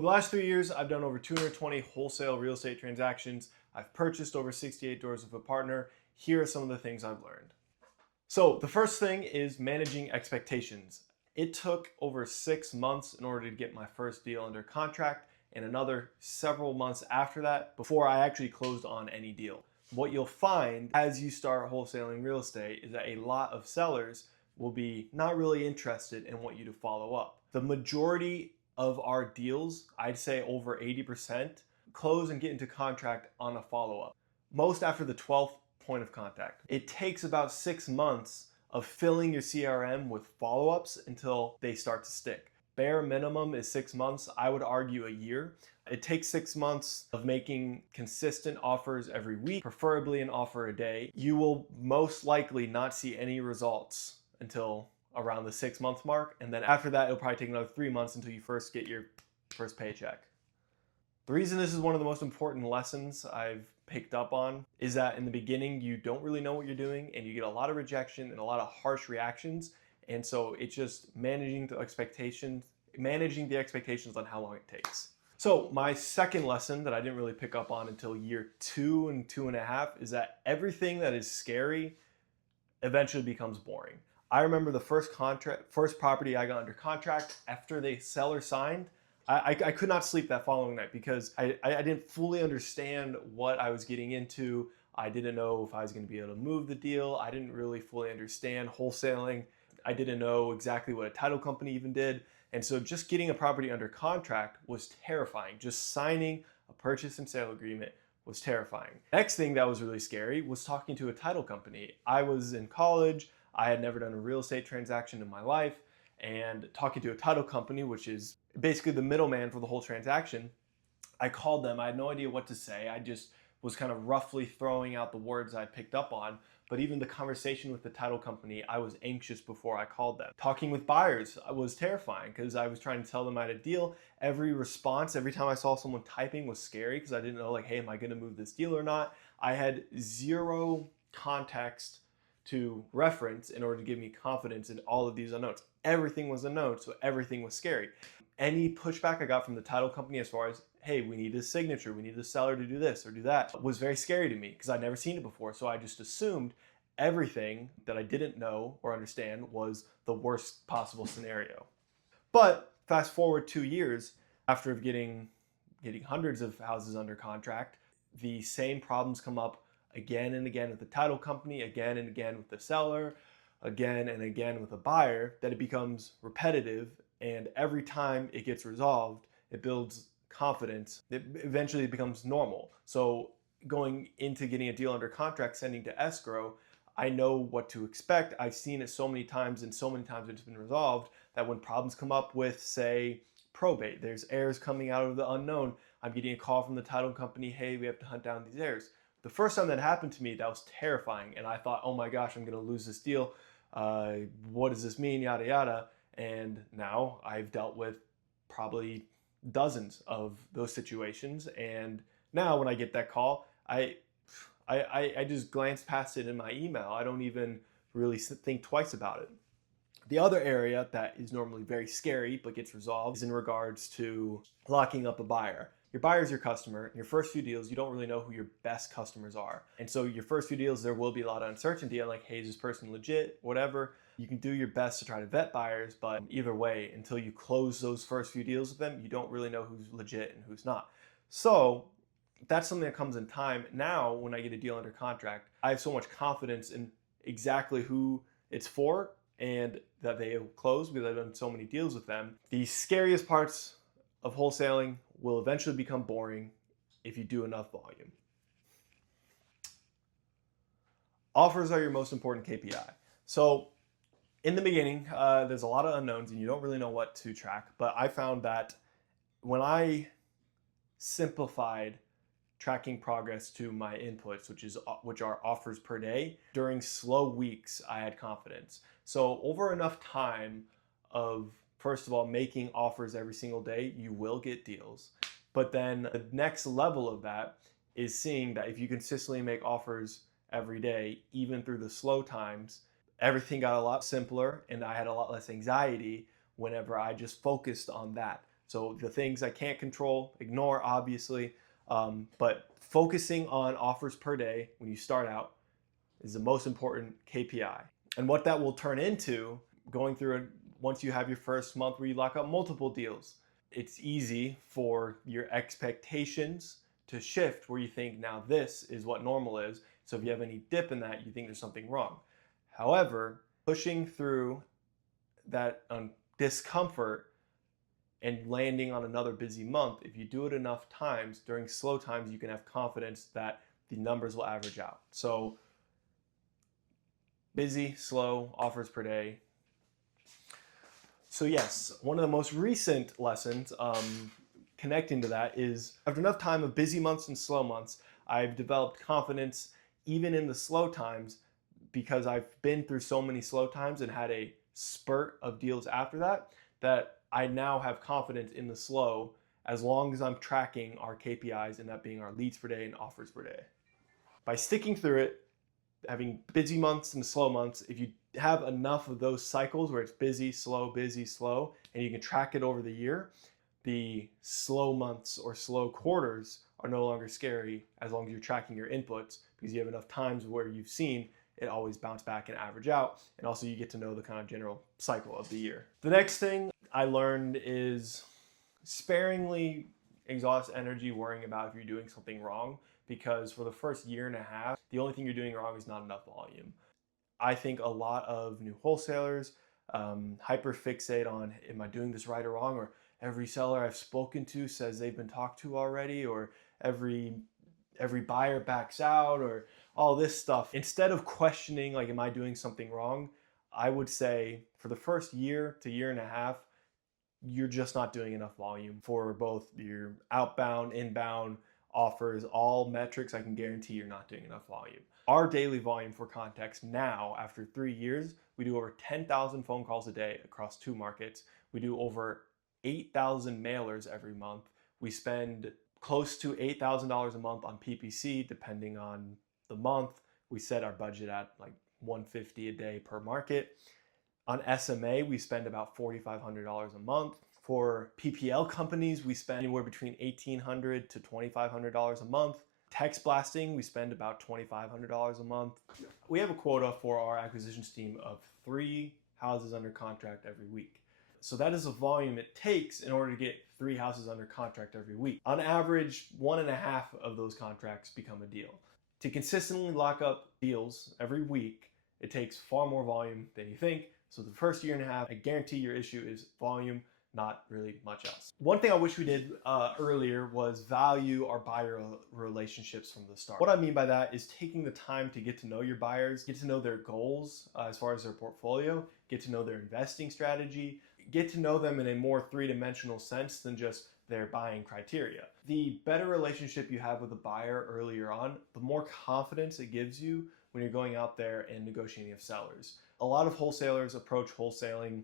Over the last 3 years, I've done over 220 wholesale real estate transactions. I've purchased over 68 doors with a partner. Here are some of the things I've learned. So the first thing is managing expectations. It took over 6 months in order to get my first deal under contract and another several months after that before I actually closed on any deal. What you'll find as you start wholesaling real estate is that a lot of sellers will be not really interested and want you to follow up. The majority of our deals, I'd say over 80%, close and get into contract on a follow-up. Most after the 12th point of contact. It takes about 6 months of filling your CRM with follow-ups until they start to stick. Bare minimum is 6 months. I would argue a year. It takes 6 months of making consistent offers every week, preferably an offer a day. You will most likely not see any results until around the 6-month mark. And then after that, it'll probably take another 3 months until you first get your first paycheck. The reason this is one of the most important lessons I've picked up on is that in the beginning, you don't really know what you're doing and you get a lot of rejection and a lot of harsh reactions. And so it's just managing the expectations on how long it takes. So my second lesson that I didn't really pick up on until year 2 and 2.5 is that everything that is scary eventually becomes boring. I remember the first property I got under contract after the seller signed. I could not sleep that following night because I didn't fully understand what I was getting into. I didn't know if I was going to be able to move the deal. I didn't really fully understand wholesaling. I didn't know exactly what a title company even did. And so just getting a property under contract was terrifying. Just signing a purchase and sale agreement was terrifying. Next thing that was really scary was talking to a title company. I was in college. I had never done a real estate transaction in my life. And talking to a title company, which is basically the middleman for the whole transaction, I called them. I had no idea what to say. I just was kind of roughly throwing out the words I picked up on. But even the conversation with the title company, I was anxious before I called them. Talking with buyers was terrifying because I was trying to tell them I had a deal. Every response, every time I saw someone typing was scary because I didn't know, like, hey, am I going to move this deal or not? I had zero context to reference in order to give me confidence in all of these unknowns. Everything was unknown, so everything was scary. Any pushback I got from the title company as far as, hey, we need a signature, we need the seller to do this or do that, was very scary to me because I'd never seen it before. So I just assumed everything that I didn't know or understand was the worst possible scenario. But fast forward 2 years after getting hundreds of houses under contract, the same problems come up again and again with the title company, again and again with the seller, again and again with a buyer, that it becomes repetitive, and every time it gets resolved, it builds confidence. It eventually becomes normal. So going into getting a deal under contract, sending to escrow, I know what to expect. I've seen it so many times, and so many times it's been resolved, that when problems come up with, say, probate, there's heirs coming out of the unknown, I'm getting a call from the title company, hey, we have to hunt down these heirs. The first time that happened to me, that was terrifying. And I thought, oh my gosh, I'm going to lose this deal. What does this mean? Yada, yada. And now I've dealt with probably dozens of those situations. And now when I get that call, I just glance past it in my email. I don't even really think twice about it. The other area that is normally very scary but gets resolved is in regards to locking up a buyer. Your buyer's your customer. In your first few deals, you don't really know who your best customers are. And so your first few deals, there will be a lot of uncertainty. I'm like, hey, is this person legit? Whatever. You can do your best to try to vet buyers, but either way, until you close those first few deals with them, you don't really know who's legit and who's not. So that's something that comes in time. Now, when I get a deal under contract, I have so much confidence in exactly who it's for and that they will close because I've done so many deals with them. The scariest parts of wholesaling will eventually become boring if you do enough volume. Offers are your most important KPI. So in the beginning, there's a lot of unknowns and you don't really know what to track, but I found that when I simplified tracking progress to my inputs, which are offers per day, during slow weeks, I had confidence. So over enough time of, first of all, making offers every single day, you will get deals. But then the next level of that is seeing that if you consistently make offers every day, even through the slow times, everything got a lot simpler and I had a lot less anxiety whenever I just focused on that. So the things I can't control, ignore obviously, but focusing on offers per day when you start out is the most important KPI. And what that will turn into going through it once you have your first month where you lock up multiple deals, it's easy for your expectations to shift where you think now this is what normal is. So if you have any dip in that, you think there's something wrong. However, pushing through that discomfort and landing on another busy month, if you do it enough times, during slow times, you can have confidence that the numbers will average out. So busy, slow, offers per day. So yes, one of the most recent lessons connecting to that is after enough time of busy months and slow months, I've developed confidence even in the slow times because I've been through so many slow times and had a spurt of deals after that, that I now have confidence in the slow as long as I'm tracking our KPIs, and that being our leads per day and offers per day. By sticking through it, having busy months and slow months, if you have enough of those cycles where it's busy, slow, and you can track it over the year, the slow months or slow quarters are no longer scary as long as you're tracking your inputs, because you have enough times where you've seen it always bounce back and average out, and also you get to know the kind of general cycle of the year. The next thing I learned is sparingly exhaust energy worrying about if you're doing something wrong, because for the first year and a half, the only thing you're doing wrong is not enough volume. I think a lot of new wholesalers hyper fixate on, am I doing this right or wrong? Or every seller I've spoken to says they've been talked to already, or every buyer backs out, or all this stuff. Instead of questioning, like, am I doing something wrong? I would say for the first year to year and a half, you're just not doing enough volume for both your outbound, inbound offers, all metrics. I can guarantee you're not doing enough volume. Our daily volume, for context, now after 3 years, we do over 10,000 phone calls a day across 2 markets. We do over 8,000 mailers every month. We spend close to $8,000 a month on PPC, depending on the month. We set our budget at like $150 a day per market. On SMA, we spend about $4,500 a month. For PPL companies, we spend anywhere between $1,800 to $2,500 a month. Text blasting, we spend about $2,500 a month. We have a quota for our acquisitions team of 3 houses under contract every week. So that is the volume it takes in order to get 3 houses under contract every week. On average, 1.5 of those contracts become a deal. To consistently lock up deals every week, it takes far more volume than you think. So the first year and a half, I guarantee your issue is volume, not really much else. One thing I wish we did earlier was value our buyer relationships from the start. What I mean by that is taking the time to get to know your buyers, get to know their goals as far as their portfolio, get to know their investing strategy, get to know them in a more 3-dimensional sense than just their buying criteria. The better relationship you have with a buyer earlier on, the more confidence it gives you when you're going out there and negotiating with sellers. A lot of wholesalers approach wholesaling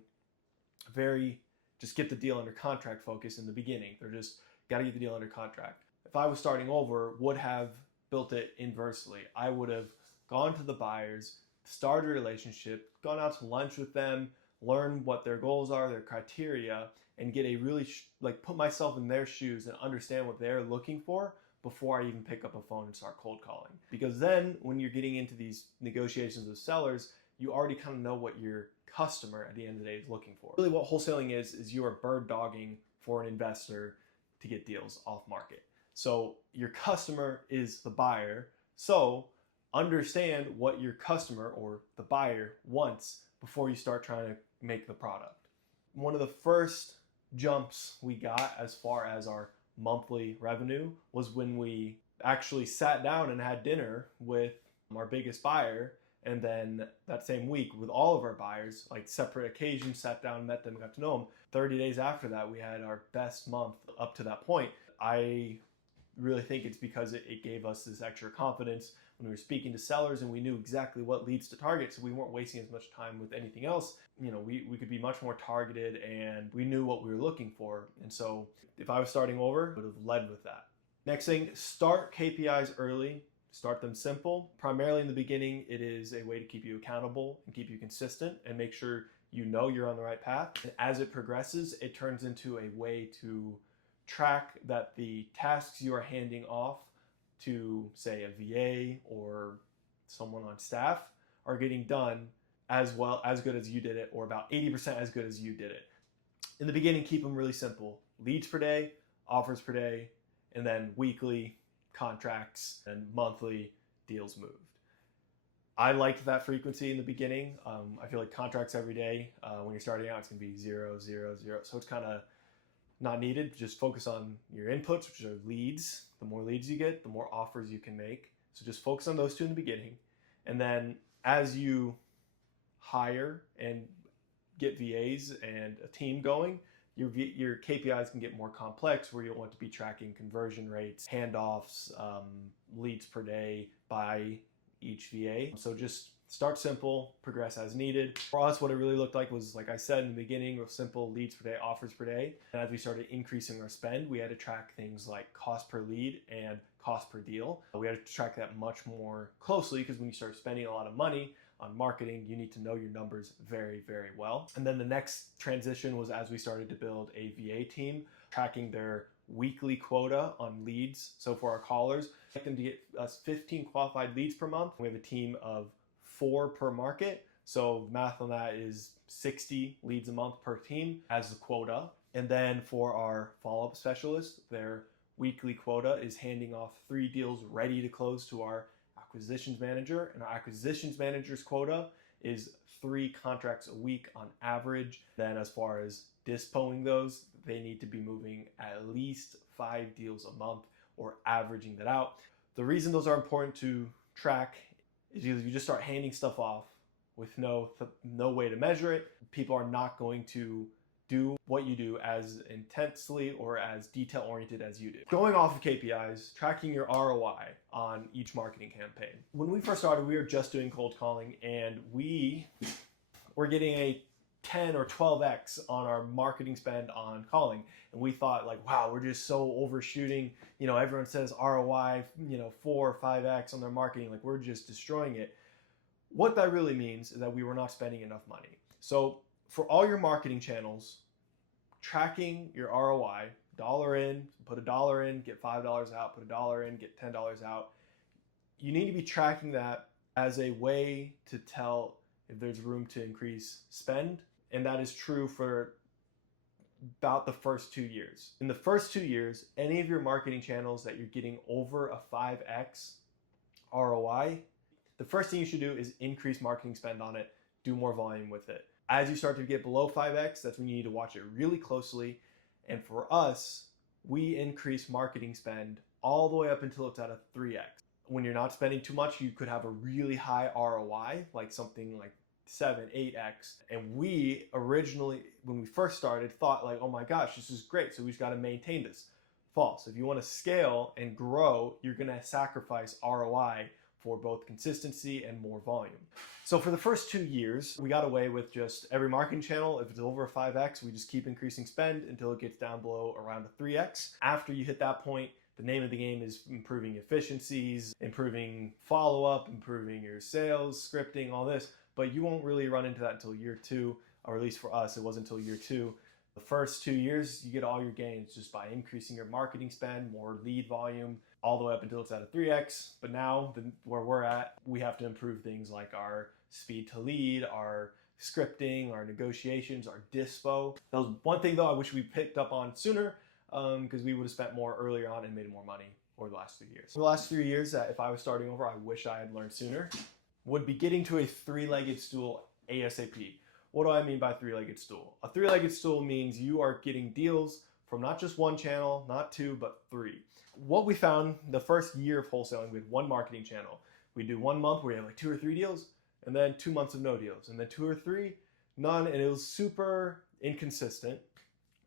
very just get the deal under contract focus in the beginning. They're just got to get the deal under contract. If I was starting over, would have built it inversely. I would have gone to the buyers, started a relationship, gone out to lunch with them, learn what their goals are, their criteria, and get a really put myself in their shoes and understand what they're looking for before I even pick up a phone and start cold calling. Because then when you're getting into these negotiations with sellers, you already kind of know what your customer at the end of the day is looking for. Really what wholesaling is you are bird dogging for an investor to get deals off market. So your customer is the buyer. So understand what your customer or the buyer wants before you start trying to make the product. One of the first jumps we got as far as our monthly revenue was when we actually sat down and had dinner with our biggest buyer. And then that same week with all of our buyers, like separate occasions, sat down, met them, got to know them. 30 days after that, we had our best month up to that point. I really think it's because it gave us this extra confidence when we were speaking to sellers and we knew exactly what leads to target. So we weren't wasting as much time with anything else. You know, we could be much more targeted and we knew what we were looking for. And so if I was starting over, I would have led with that. Next thing, start KPIs early. Start them simple. Primarily in the beginning, it is a way to keep you accountable and keep you consistent and make sure you know you're on the right path. And as it progresses, it turns into a way to track that the tasks you are handing off to, say, a VA or someone on staff are getting done as well, as good as you did it, or about 80% as good as you did it. In the beginning, keep them really simple. Leads per day, offers per day, and then weekly contracts and monthly deals moved. I liked that frequency in the beginning. I feel like contracts every day, when you're starting out, it's gonna be 0, 0, 0. So it's kind of not needed. Just focus on your inputs, which are leads. The more leads you get, the more offers you can make. So just focus on those two in the beginning. And then as you hire and get VAs and a team going, your KPIs can get more complex, where you'll want to be tracking conversion rates, handoffs, leads per day by each VA. So just start simple, progress as needed. For us, what it really looked like was, like I said in the beginning, was simple leads per day, offers per day. And as we started increasing our spend, we had to track things like cost per lead and cost per deal. We had to track that much more closely, because when you start spending a lot of money on marketing, you need to know your numbers very, very well. And then the next transition was as we started to build a VA team, tracking their weekly quota on leads. So for our callers, I like them to get us 15 qualified leads per month. We have a team of 4 per market. So math on that is 60 leads a month per team as the quota. And then for our follow-up specialists, their weekly quota is handing off 3 deals ready to close to our acquisitions manager. And our acquisitions manager's quota is 3 contracts a week on average. Then as far as dispoing those, they need to be moving at least 5 deals a month, or averaging that out. The reason those are important to track is because if you just start handing stuff off with no way to measure it, people are not going to do what you do as intensely or as detail oriented as you do. Going off of KPIs, tracking your ROI on each marketing campaign. When we first started, we were just doing cold calling, and we were getting a 10 or 12x on our marketing spend on calling. And we thought, like, wow, we're just so overshooting. You know, everyone says ROI, 4 or 5x on their marketing. Like, we're just destroying it. What that really means is that we were not spending enough money. So for all your marketing channels, tracking your ROI, dollar in, put $1 in, get $5 out, put $1 in, get $10 out. You need to be tracking that as a way to tell if there's room to increase spend. And that is true for about the first 2 years. In the first 2 years, any of your marketing channels that you're getting over a 5x ROI, the first thing you should do is increase marketing spend on it, do more volume with it. As you start to get below 5x, that's when you need to watch it really closely. And for us, we increase marketing spend all the way up until it's at a 3x. When you're not spending too much, you could have a really high ROI, like something like 7, 8x. And we originally, when we first started, thought like, oh my gosh, this is great, so we just got to maintain this. False. If you want to scale and grow, you're going to sacrifice ROI for both consistency and more volume. So for the first 2 years, we got away with just every marketing channel, if it's over a 5x, we just keep increasing spend until it gets down below around a 3x. After you hit that point, the name of the game is improving efficiencies, improving follow-up, improving your sales, scripting, all this. But you won't really run into that until year 2, or at least for us, it wasn't until year 2. The first 2 years, you get all your gains just by increasing your marketing spend, more lead volume, all the way up until it's at a 3x. But now, where we're at, we have to improve things like our speed to lead, our scripting, our negotiations, our dispo. That was one thing though I wish we picked up on sooner, because we would have spent more earlier on and made more money over the last 3 years. For the last 3 years, if I was starting over, I wish I had learned sooner, would be getting to a 3-legged stool ASAP. What do I mean by 3-legged stool? A 3-legged stool means you are getting deals from not just one channel, not 2, but 3. What we found the first year of wholesaling, we had 1 marketing channel. We do 1 month where we have like 2 or 3 deals, and then 2 months of no deals, and then 2 or 3, none, and it was super inconsistent,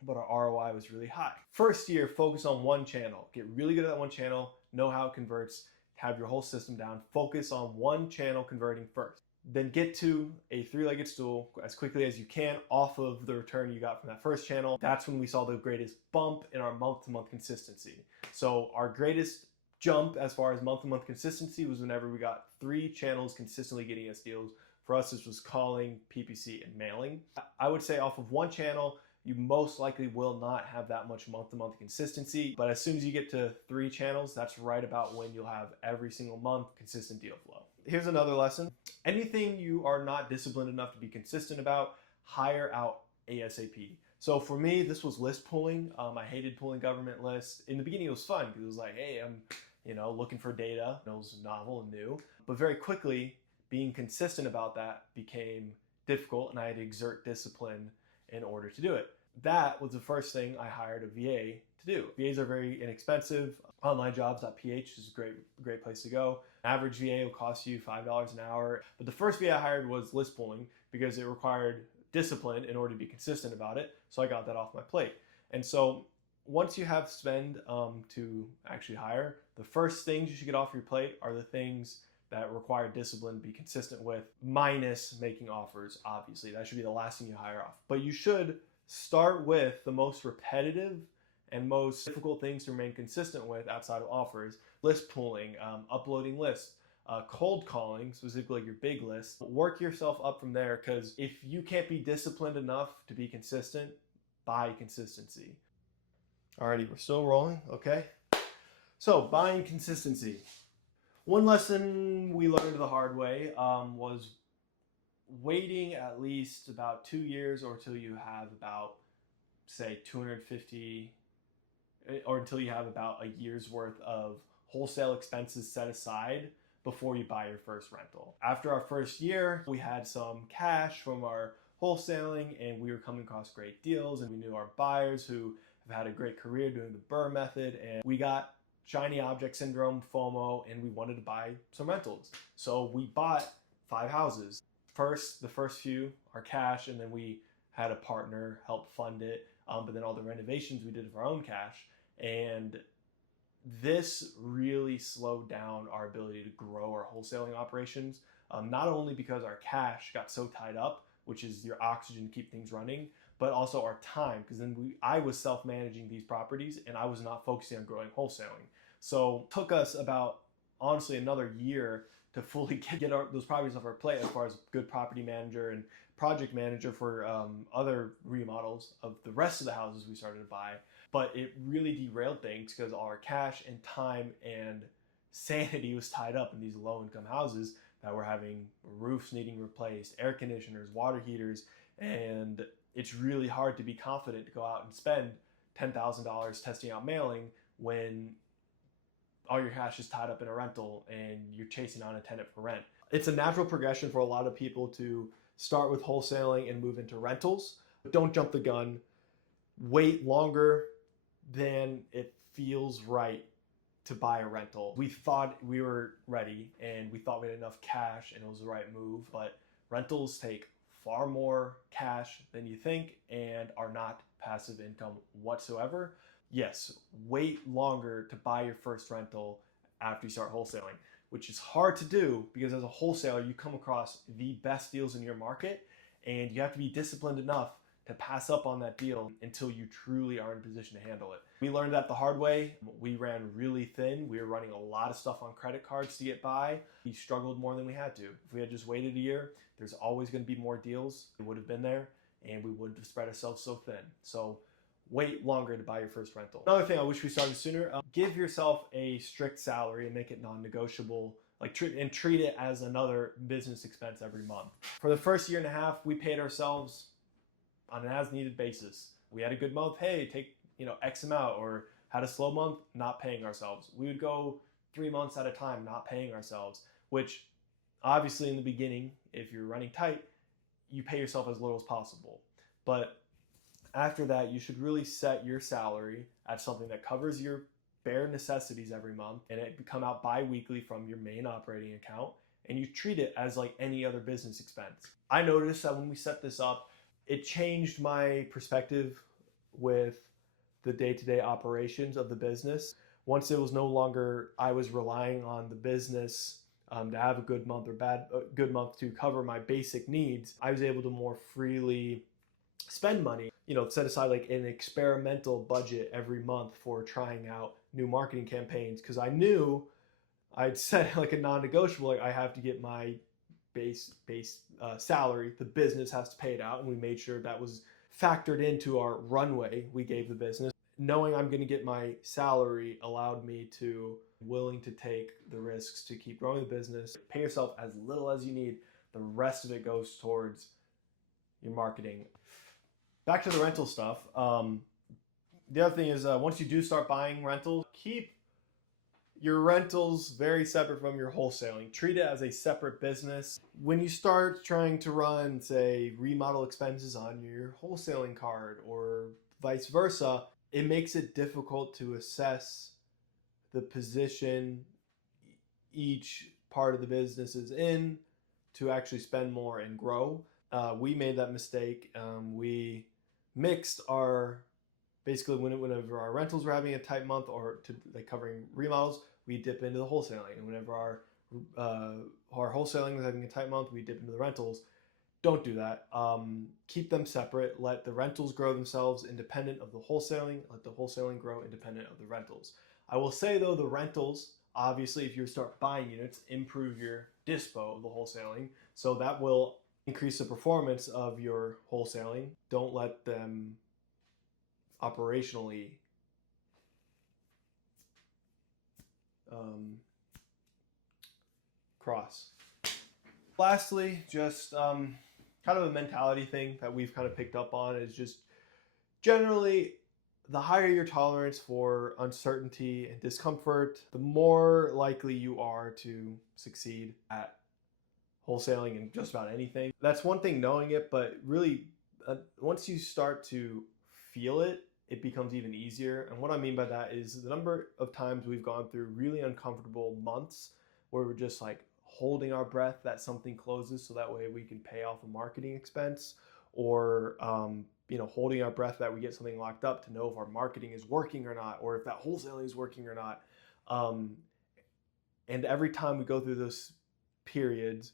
but our ROI was really high. First year, focus on 1 channel. Get really good at that 1 channel, know how it converts, have your whole system down, focus on 1 channel converting first. Then get to a 3-legged stool as quickly as you can off of the return you got from that first channel. That's when we saw the greatest bump in our month-to-month consistency. So our greatest jump as far as month-to-month consistency was whenever we got 3 channels consistently getting us deals For us, this was calling, PPC, and mailing. I would say off of one channel, you most likely will not have that much month-to-month consistency. But as soon as you get to 3 channels, that's right about when you'll have every single month consistent deal flow. Here's another lesson. Anything you are not disciplined enough to be consistent about, hire out ASAP. So for me, this was list pulling. I hated pulling government lists. In the beginning, it was fun because it was like, hey, I'm looking for data. It was novel and new. But very quickly, being consistent about that became difficult, and I had to exert discipline in order to do it. That was the first thing I hired a VA to do. VAs are very inexpensive. Onlinejobs.ph is a great place to go. Average VA will cost you $5 an hour. But the first VA I hired was list pulling because it required discipline in order to be consistent about it. So I got that off my plate. And so once you have spend to actually hire, the first things you should get off your plate are the things that require discipline to be consistent with, minus making offers, obviously. That should be the last thing you hire off. But you should start with the most repetitive and most difficult things to remain consistent with outside of offers: list pulling, uploading lists, cold calling, specifically your big list. Work yourself up from there, because if you can't be disciplined enough to be consistent, buy consistency. Alrighty, we're still rolling, okay? So, buying consistency. One lesson we learned the hard way was waiting at least about 2 years, or until you have about, say, 250, or until you have about a year's worth of wholesale expenses set aside before you buy your first rental. After our first year, we had some cash from our wholesaling, and we were coming across great deals, and we knew our buyers who have had a great career doing the BRRRR method, and we got shiny object syndrome, FOMO, and we wanted to buy some rentals. So we bought 5 houses. The first few are cash, and then we had a partner help fund it, but then all the renovations we did of our own cash. And this really slowed down our ability to grow our wholesaling operations, not only because our cash got so tied up, which is your oxygen to keep things running, but also our time, because then I was self-managing these properties and I was not focusing on growing wholesaling. So it took us about, honestly, another year to fully get those properties off our plate, as far as good property manager and project manager for other remodels of the rest of the houses we started to buy. But it really derailed things because all our cash and time and sanity was tied up in these low-income houses that were having roofs needing replaced, air conditioners, water heaters, and it's really hard to be confident to go out and spend $10,000 testing out mailing when all your cash is tied up in a rental and you're chasing on a tenant for rent. It's a natural progression for a lot of people to start with wholesaling and move into rentals, but don't jump the gun. Wait longer than it feels right to buy a rental. We thought we were ready and we thought we had enough cash and it was the right move, but rentals take far more cash than you think and are not passive income whatsoever. Yes, wait longer to buy your first rental after you start wholesaling, which is hard to do because as a wholesaler, you come across the best deals in your market and you have to be disciplined enough to pass up on that deal until you truly are in a position to handle it. We learned that the hard way. We ran really thin. We were running a lot of stuff on credit cards to get by. We struggled more than we had to. If we had just waited a year, there's always going to be more deals. We would have been there and we wouldn't have spread ourselves so thin. So wait longer to buy your first rental. Another thing I wish we started sooner, give yourself a strict salary and make it non-negotiable. And treat it as another business expense every month. For the first year and a half, we paid ourselves on an as-needed basis. We had a good month, hey, take X amount, or had a slow month, not paying ourselves. We would go 3 months at a time not paying ourselves, which obviously in the beginning, if you're running tight, you pay yourself as little as possible. But after that, you should really set your salary at something that covers your bare necessities every month, and it come out bi-weekly from your main operating account, and you treat it as like any other business expense. I noticed that when we set this up, it changed my perspective with the day-to-day operations of the business. Once it was no longer I was relying on the business to have a good month or good month to cover my basic needs, I was able to more freely spend money, set aside like an experimental budget every month for trying out new marketing campaigns, because I knew I'd set like a non-negotiable, like I have to get my salary, the business has to pay it out, and we made sure that was factored into our runway we gave the business. Knowing I'm going to get my salary allowed me to willing to take the risks to keep growing the business. Pay yourself as little as you need. The rest of it goes towards your marketing. Back to the rental stuff. The other thing is once you do start buying rentals, keep your rentals very separate from your wholesaling. Treat it as a separate business. When you start trying to run, say, remodel expenses on your wholesaling card or vice versa, it makes it difficult to assess the position each part of the business is in to actually spend more and grow. We made that mistake. We mixed our, basically whenever our rentals were having a tight month or to like covering remodels, we dip into the wholesaling. And whenever our wholesaling was having a tight month, we dip into the rentals. Don't do that. Keep them separate. Let the rentals grow themselves independent of the wholesaling. Let the wholesaling grow independent of the rentals. I will say though, the rentals, obviously if you start buying units, improve your dispo of the wholesaling. So that will increase the performance of your wholesaling. Don't let them operationally cross. Lastly, just kind of a mentality thing that we've kind of picked up on is just generally the higher your tolerance for uncertainty and discomfort, the more likely you are to succeed at wholesaling and just about anything. That's one thing knowing it, but really once you start to feel it, it becomes even easier. And what I mean by that is the number of times we've gone through really uncomfortable months where we're just like holding our breath that something closes so that way we can pay off a marketing expense, or holding our breath that we get something locked up to know if our marketing is working or not, or if that wholesaling is working or not. And every time we go through those periods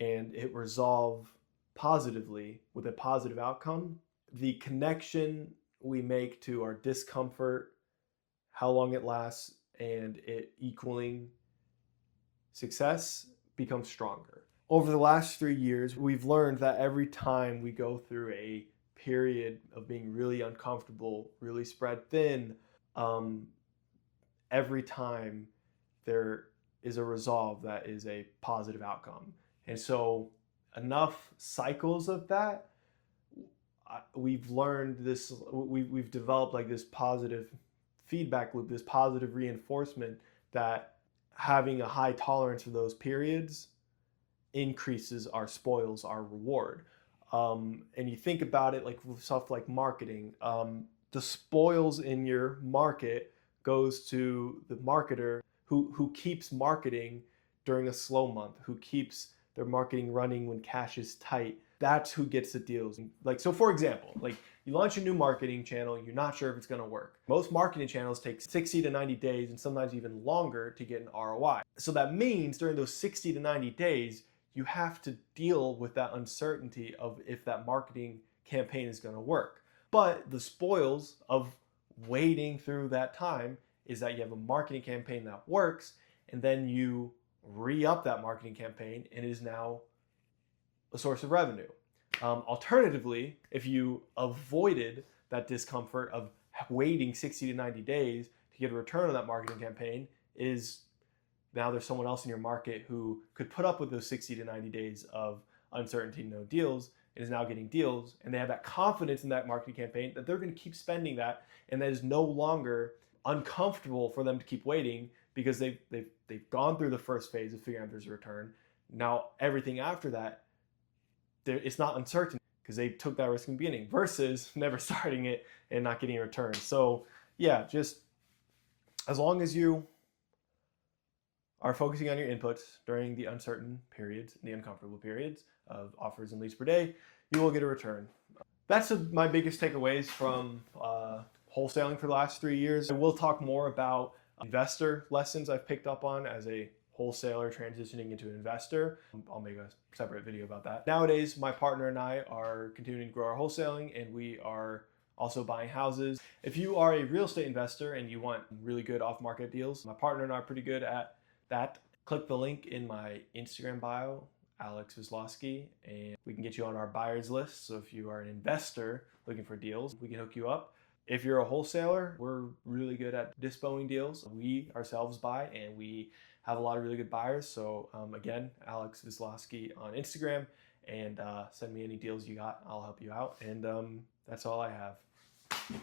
and it resolve positively with a positive outcome, the connection we make to our discomfort, how long it lasts, and it equaling success becomes stronger. Over the last 3 years, we've learned that every time we go through a period of being really uncomfortable, really spread thin, every time there is a resolve that is a positive outcome. And so enough cycles of that, we've learned this, we've developed like this positive feedback loop, this positive reinforcement that having a high tolerance for those periods increases our spoils, our reward. And you think about it like stuff like marketing, the spoils in your market goes to the marketer who keeps marketing during a slow month, who keeps their marketing running when cash is tight. That's who gets the deals. Like, so for example, like you launch a new marketing channel, you're not sure if it's gonna work. Most marketing channels take 60 to 90 days and sometimes even longer to get an ROI. So that means during those 60 to 90 days, you have to deal with that uncertainty of if that marketing campaign is gonna work. But the spoils of waiting through that time is that you have a marketing campaign that works, and then you re-up that marketing campaign and it is now a source of revenue. Alternatively, if you avoided that discomfort of waiting 60 to 90 days to get a return on that marketing campaign, is now there's someone else in your market who could put up with those 60 to 90 days of uncertainty, no deals, and is now getting deals, and they have that confidence in that marketing campaign that they're going to keep spending that, and that is no longer uncomfortable for them to keep waiting because they've gone through the first phase of figuring out there's a return. Now everything after that, it's not uncertain because they took that risk in the beginning versus never starting it and not getting a return. So yeah, just as long as you are focusing on your inputs during the uncertain periods, the uncomfortable periods of offers and leads per day, you will get a return. That's my biggest takeaways from wholesaling for the last 3 years. I will talk more about investor lessons I've picked up on as a wholesaler transitioning into an investor. I'll make a separate video about that. Nowadays, my partner and I are continuing to grow our wholesaling, and we are also buying houses. If you are a real estate investor and you want really good off-market deals, my partner and I are pretty good at that. Click the link in my Instagram bio Alex Wislowski, and we can get you on our buyers list. So if you are an investor looking for deals, we can hook you up. If you're a wholesaler, we're really good at dispoing deals. We ourselves buy, and we have a lot of really good buyers. So again, Alex Wislowski on Instagram, and send me any deals you got. I'll help you out. And that's all I have.